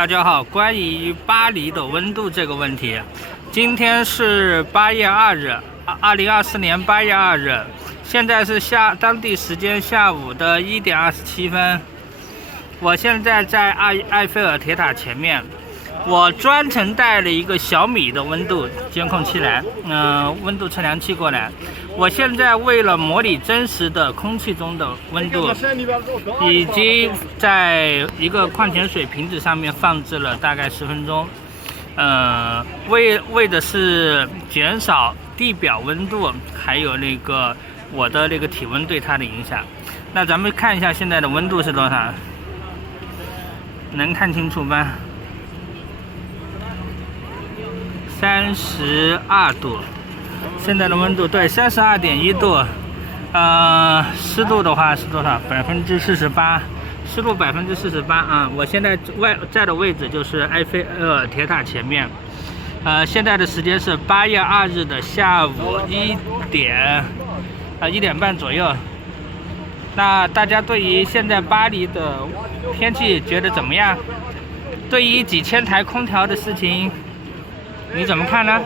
大家好，关于巴黎的温度这个问题，今天是8月2日，2024年8月2日，现在是当地时间下午的1点27分。我现在在埃菲尔铁塔前面，我专程带了一个小米的温度监控器来，温度测量器过来。我现在为了模拟真实的空气中的温度，已经在一个矿泉水瓶子上面放置了大概10分钟。为的是减少地表温度，还有我的体温对它的影响。那咱们看一下现在的温度是多少，能看清楚吗？32度。现在的温度对32.1度，湿度的话是多少？48%，湿度48%啊。我现在在的位置就是埃菲尔铁塔前面，现在的时间是8月2日的下午1点半左右。那大家对于现在巴黎的天气觉得怎么样？对于几千台空调的事情，你怎么看呢？